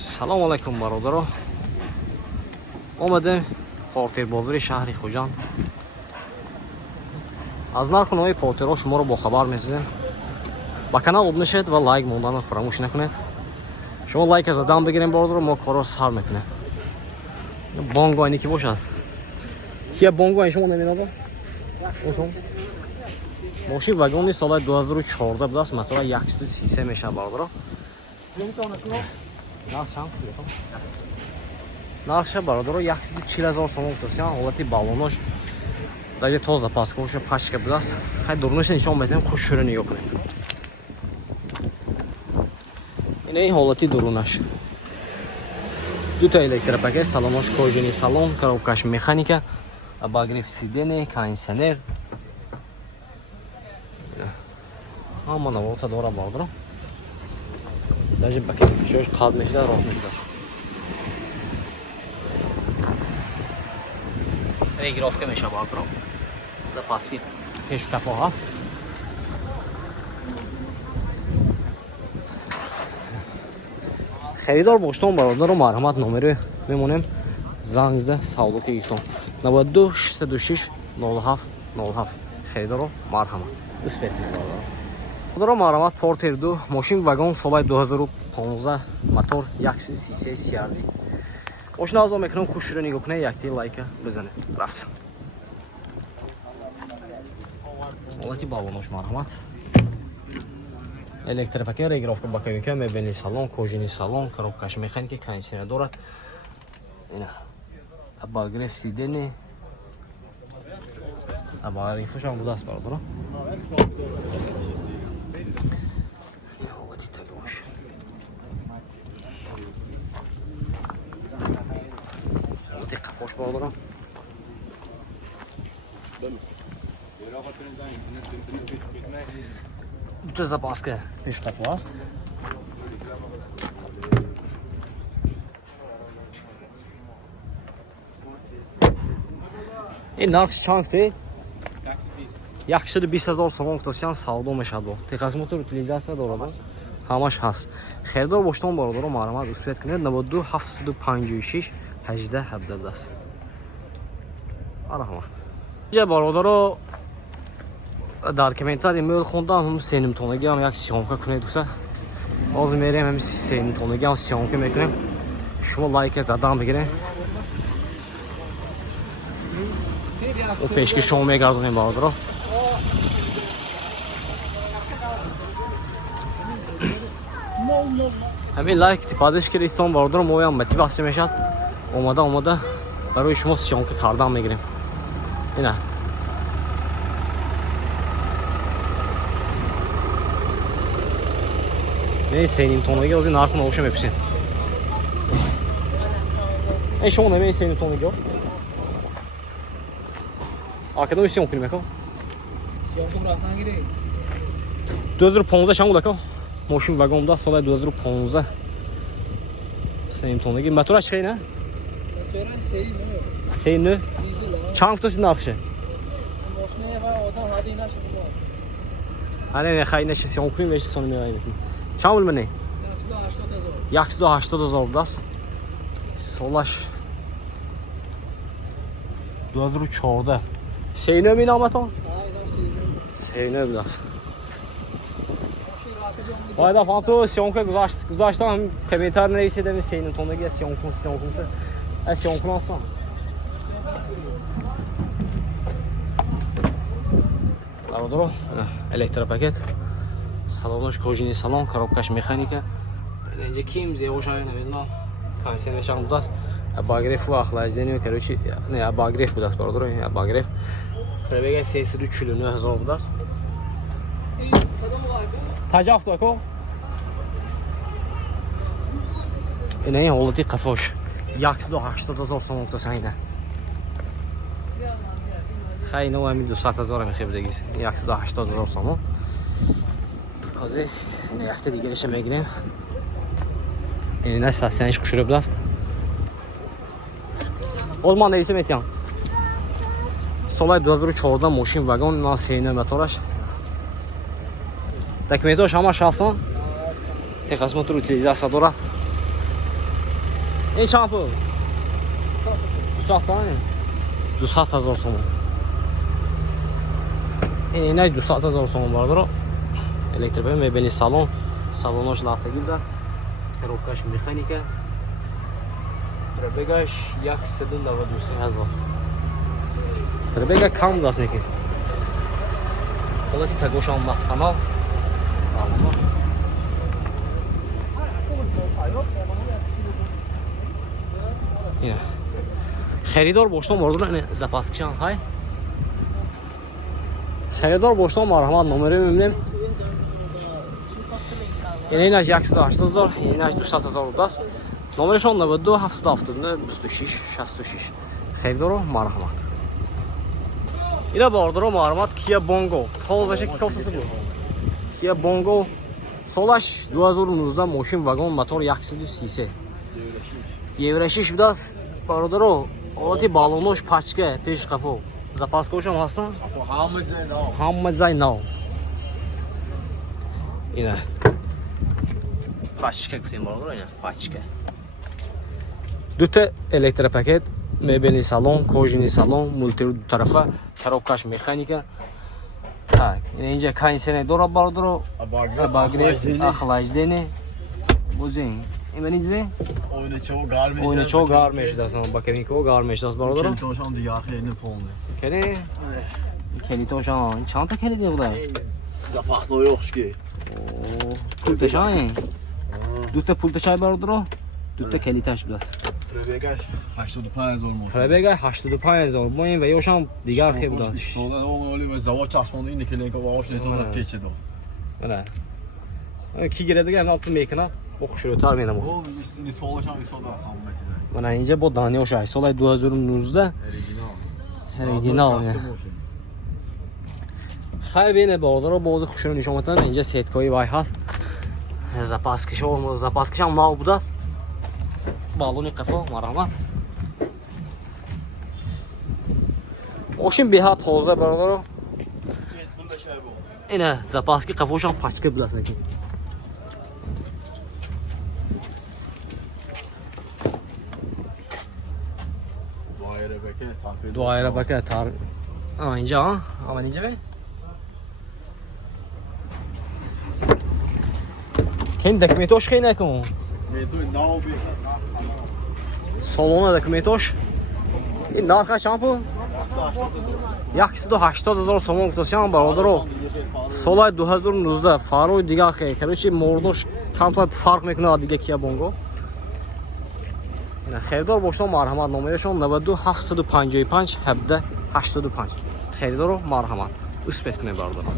Салом алайкум бародаро. Омадем портирбозири шаҳри Хуҷанд. Аз нархунои портирҳо шуморо бохабар месозем. Ба канал обуна шавед ва лайк монданро фаромӯш накунед. Шумо лайка задан бигирем бародаро, мо корро сар мекунем. Бонгоини ки бошад. Кия бонгоин шумо мебинад? Мошин вагони соли 2014 будааст, мотора 133 мешавад бародаро. Нарша бародаро 140,000 сомон гуфтасиям. ҳолати баллонош даже тоза паскоша пачка будааст. Хай дурнуша нишон метем, хушшуро нигоҳ кунед. Ина ин ҳолати дурунаш. Дута электропакет, салонош кожаний салон, коробкаш механика, обогрев сидений, кондиционер. Ҳама навота дора бародаро. Даже пакет пишош қалб мешуда, роҳ мешуда. Регировка мешава бародаро. Запаски пешкафо ҳаст. Харидор боштон бародаро, марҳамат номеро мемонем. Занг зада савдо ки гирифтон. 92 606 07 07. Харидоро марҳамат. Успех бародаро. Бародаро марҳамат, Портер 2, мошин вагон соли 2015, мотор 133 CRD. Мошина азо мекунам, хушро нигоҳ кунед, якти лайка бизанед. Рафт. ҳолати баллонош марҳамат. Электропакет, регировка боковика, мебелни салон, кожаний салон, коробкаш механика, кондиционер дорад. Ина обогрев сидений. Обогреваш ҳам будааст бародаро. ҳолати талош. ҳолати қафош бародаро. Дута запаска пешқафо аст. ин нархш чанд гуфтед? 120,000 сомон гуфтасиям, савдо мешавад бо. Техосмотр утилизация дорад. Ҳамаш ҳаст. Харидор боштон бародаро, марҳамат, успех кунед. 92 756 18 17 аст. Марҳамат. ҷа бародаро, дар комментар имейл хондам, сенимтонагиам як сиёмка кунед гуфта. ҳозир мерем ҳами сенимтонагиам сиёмка мекунем. шумо лайка задан бигирем. о пешки шумо мегардонем бародаро. ҳамин лайк поддержки ристон бародаро, моям мотивация мешавад. омада барои шумо сиёмка кардан мегирем. ина не сенимтонаги ҳозир нарху навоша меписем. шумо намеи сенимтонаги акадоми сиёмка мекав? Сиёмкам рафтан гирӣ. 2015 шам будака? Мошин вагон буда соли 2015. Сенимтонаги мотора чӣ ина? Мотора 39. 39. Дизел. Чанд гуфтаси нархше? Мошина ва одам ҳади нашад. ане хайна сиёмка меш сони меай. Чанд пул мене? 180,000 будааст. солаш 2014. 39 миноматон? 39 будааст. Айда фото сиёмка гузаштам, комментар нависидем, сенимтонаги сиёмка. Сиёмка астам. Бародаро, электропакет, салонош кожаний салон, коробкаш механика. Инҷа ким зебошаве намедонам. Кондиционер шам будааст. Обогрев ва охлаждение, короче, не обогрев будааст бародаро, ин обогрев. Пробега 349,000 будааст. Таҷаф тако. ина ин ҳолати қафош 180,000 сомон гуфтасиям ина. хай но ҳамин 200,000 мехебдагис. 180,000 сомон. ҳозир ина яхта дигареша мегирем. ина састяниш хушро будааст. озман нависем метиям. соли 2014 мошин вагон на сене мотораш. Документош ҳамаш ҳастан. Техосмотр утилизация дорад. این چند پول؟ 200 تومن. 200,000 تومان. این نه 200,000 تومان بردارو. الکتریک میبینی салонош лафтагӣ даст, коробкаш механика, пробегаш 193,000. Пробега кам даст неки. Ҳолати тагошам махтанал. Салонош. Ина. Харидор боштон мордур ин запаскишан ҳай. Харидор боштон марҳамат номери мебинем. Инаш 180,000, инаш 200,000 рубас. Номершон 92 779 26 66. Харидоро марҳамат. Ина бордоро марҳамат Kia Bongo. Тозаша ки кофтаси бу. Kia Bongo солаш 2019 мошин вагон мотор 133. Евро 6 будас. Бордоро ҳолати балонош пачка пеш қафо. Запаскошам ҳастан? Ҳама зай нав. Ина пачка гуфтем бордоро, ина пачка. Дута электропакет, мебели салон, кожини салон, мультиру ду тарафа, коробкаш механика. Так, ина инҷа кондитсионер дора бордоро, багриф, охлаждение. Бузин. Имани дизе? Oynaço gar meşdasan, bakemiko gar meşdas bordur. Kelitoşan diğer yerine poldu. Kene? Kelitoşan, çanta kelidi bular. Zapaslı yok ki. Pultaşan. Dutta pultaşay bordur. Dutta kelitaş bular. Prebegaj 85 olmuş. Prebegaj 85 ol. Bu in ve yoşam diğer şey bular. Sonra o öyle zavod çasmandı indi kelenka bağış neyse da keçedi. Mana. Ki giradigan altın mekana o'xshayotgan meni bu. O üstüne solaşan isoda sammetide. Mana inja bu dani o'sha solay 2019 original. Xayr bordur ba'zi xushro'y nishonatan inja setkoyi vay hal. Zapaskisham nav budas. Baloni qafo marhamat. Moshin beha toza bordur. Ina zapaski qafosham pachka budas lekin. Daire baka tar. Ama ince ha? Ama ince mi? Kendi dokumentoş kaynak o. Salona dokumentoş. Narxa şampu? 180,000 сомон гуфтасам бародаро. Соли 2019 фарои дига хе. Короче мордош камтар фарқ мекунад дига Kia Bongo. Харидор боштон марҳамат номерашон 92 755 17 85. Харидоро марҳамат. Успех кунед бародаро.